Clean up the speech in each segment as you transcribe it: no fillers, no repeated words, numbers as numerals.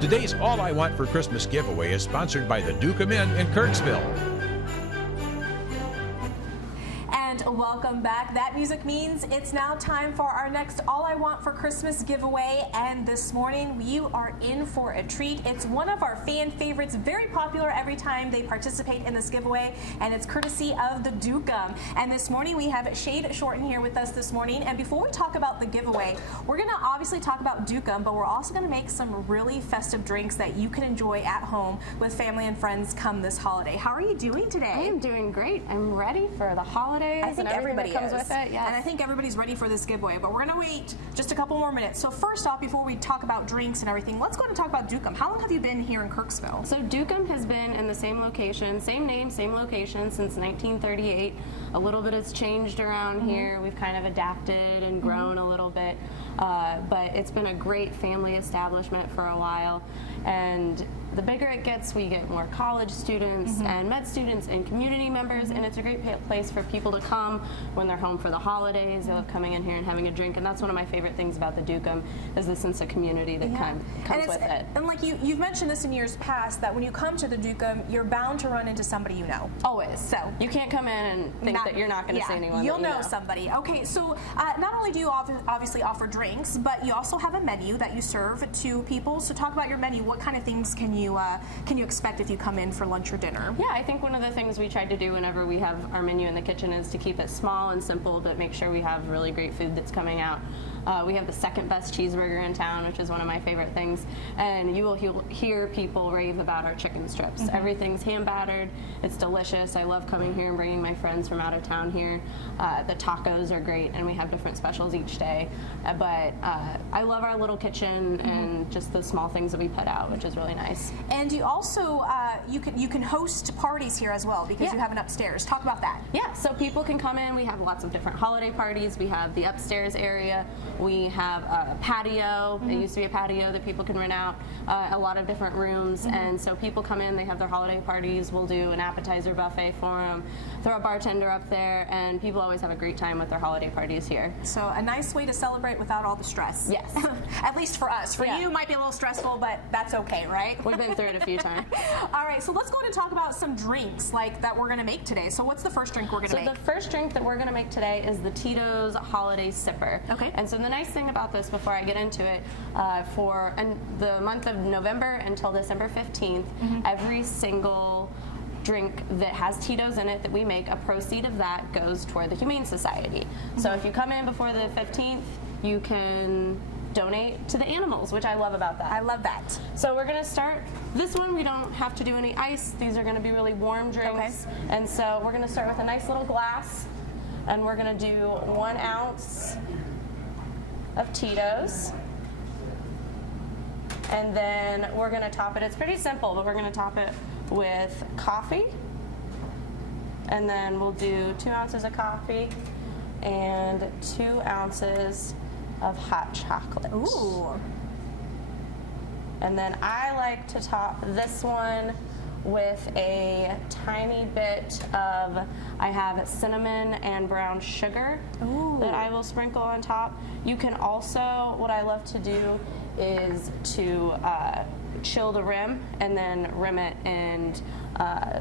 Today's All I Want for Christmas giveaway is sponsored by the Dukum Inn in Kirksville. And welcome back. That music means it's now time for our next All I Want for Christmas giveaway. And this morning, you are in for a treat. It's one of our fan favorites, very popular every time they participate in this giveaway, and it's courtesy of the Dukum. And this morning, we have Shade Shorten here with us this morning. And before we talk about the giveaway, we're going to obviously talk about Dukum, but we're also going to make some really festive drinks that you can enjoy at home with family and friends come this holiday. How are you doing today? I am doing great. I'm ready for the holidays. I think everybody comes with it. Yes. And I think everybody's ready for this giveaway, but we're going to wait just a couple more minutes. So first off, before we talk about drinks and everything, let's go ahead and talk about Dukum. How long have you been here in Kirksville? So Dukum has been in the same location, same name, same location since 1938. A little bit has changed around here. We've kind of adapted and grown a little bit, but it's been a great family establishment for a while. And the bigger it gets, we get more college students and med students and community members, and it's a great place for people to come when they're home for the holidays. They love coming in here and having a drink, and that's one of my favorite things about the Dukum is the sense of community that comes with it. And like you've mentioned this in years past, that when you come to the Dukum, you're bound to run into somebody you know. Always. So you can't come in and think that you're not going to see anyone. You'll know somebody. Okay, so not only do you obviously offer drinks, but you also have a menu that you serve to people. So talk about your menu. What kind of things can you expect if you come in for lunch or dinner? Yeah, I think one of the things we try to do whenever we have our menu in the kitchen is to keep it small and simple, but make sure we have really great food that's coming out. We have the second best cheeseburger in town, which is one of my favorite things, and you will hear people rave about our chicken strips. Everything's hand battered. It's delicious. I love coming here and bringing my friends from out of town here. The tacos are great, and we have different specials each day. But I love our little kitchen and just the small things that we put out, which is really nice. And you also you can host parties here as well because you have an upstairs. Talk about that. Yeah, so people can come in. We have lots of different holiday parties. We have the upstairs area. We have a patio. It used to be a patio that people can rent out, a lot of different rooms. And so people come in, they have their holiday parties. We'll do an appetizer buffet for them, throw a bartender up there, and people always have a great time with their holiday parties here. So a nice way to celebrate without all the stress. Yes. At least for us. For you, it might be a little stressful, but that's okay, right? We've been through it a few times. All right, so let's go ahead and talk about some drinks that we're going to make today. So what's the first drink we're going to make? So the first drink that we're going to make today is the Tito's Holiday Sipper. Okay. And so the nice thing about this, before I get into it, for the month of November until December 15th, every single drink that has Tito's in it that we make, a proceed of that goes toward the Humane Society. So if you come in before the 15th, you can donate to the animals, which I love about that. I love that. So we're going to start this one. We don't have to do any ice. These are going to be really warm drinks. Okay. And so we're going to start with a nice little glass, and we're going to do 1 ounce of Tito's. And then we're going to top it. It's pretty simple, but we're going to top it with coffee. And then we'll do 2 ounces of coffee and 2 ounces of hot chocolate. Ooh. And then I like to top this one with a tiny bit of, I have cinnamon and brown sugar that I will sprinkle on top. You can also, what I love to do is to chill the rim and then rim it in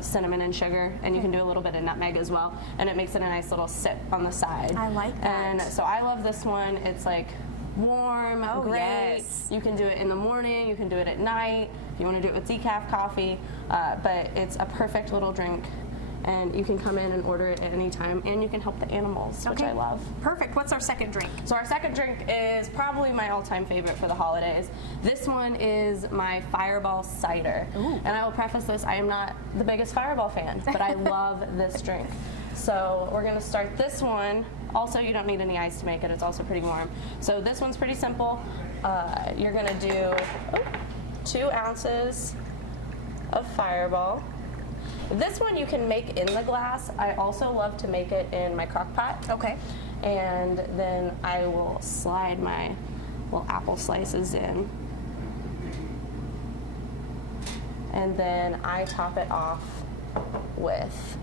cinnamon and sugar, and you can do a little bit of nutmeg as well, and it makes it a nice little sip on the side. I like that. And so I love this one. It's like warm, great. Yes. You can do it in the morning, you can do it at night, if you want to do it with decaf coffee, but it's a perfect little drink. And you can come in and order it at any time, and you can help the animals, which I love. Perfect. What's our second drink? So our second drink is probably my all-time favorite for the holidays. This one is my Fireball Cider. Ooh. And I will preface this, I am not the biggest Fireball fan, but I love this drink. So we're going to start this one. Also, you don't need any ice to make it. It's also pretty warm. So this one's pretty simple. You're going to do 2 ounces of Fireball. This one you can make in the glass. I also love to make it in my crock pot. Okay. And then I will slide my little apple slices in. And then I top it off with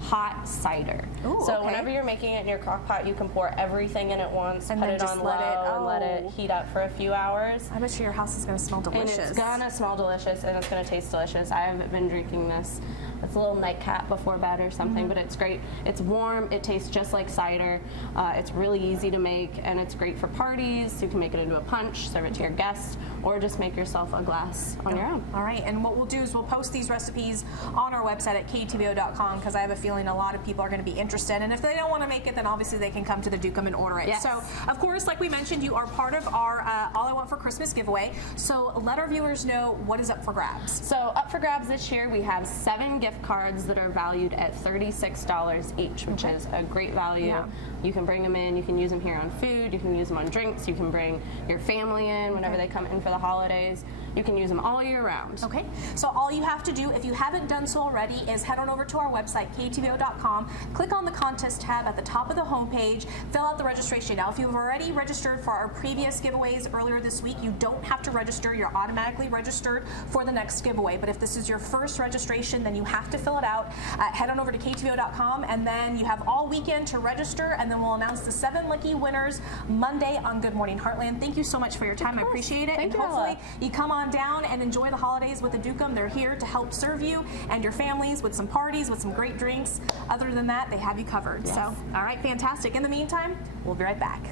hot cider. Ooh, so okay. whenever you're making it in your crock pot, you can pour everything in at once, And put then it just on low, let it- and let it oh. heat up for a few hours. I bet you your house is going to smell delicious. And it's gonna smell delicious, and it's gonna taste delicious. I haven't been drinking this. It's a little nightcap before bed or something, but it's great. It's warm. It tastes just like cider. It's really easy to make, and it's great for parties. You can make it into a punch, serve it to your guests, or just make yourself a glass on your own. All right, and what we'll do is we'll post these recipes on our website at ktvo.com because I have a feeling a lot of people are going to be interested. And if they don't want to make it, then obviously they can come to the Dukum and order it. Yes. So, of course, like we mentioned, you are part of our All I Want for Christmas giveaway. So let our viewers know what is up for grabs. So up for grabs this year, we have 7 gift cards that are valued at $36 each, which is a great value. Yeah. You can bring them in. You can use them here on food. You can use them on drinks. You can bring your family in whenever they come in for the holidays. You can use them all year round. Okay, so all you have to do, if you haven't done so already, is head on over to our website, ktvo.com, click on the contest tab at the top of the homepage, fill out the registration. Now, if you've already registered for our previous giveaways earlier this week, you don't have to register. You're automatically registered for the next giveaway. But if this is your first registration, then you have to fill it out. Head on over to ktvo.com, and then you have all weekend to register, and then we'll announce the 7 lucky winners Monday on Good Morning Heartland. Thank you so much for your time. I appreciate it. Thank and you, hopefully Ella. you come on down and enjoy the holidays with the Dukum. They're here to help serve you and your families with some parties, with some great drinks. Other than that, they have you covered. Yes. So, all right, fantastic. In the meantime, we'll be right back.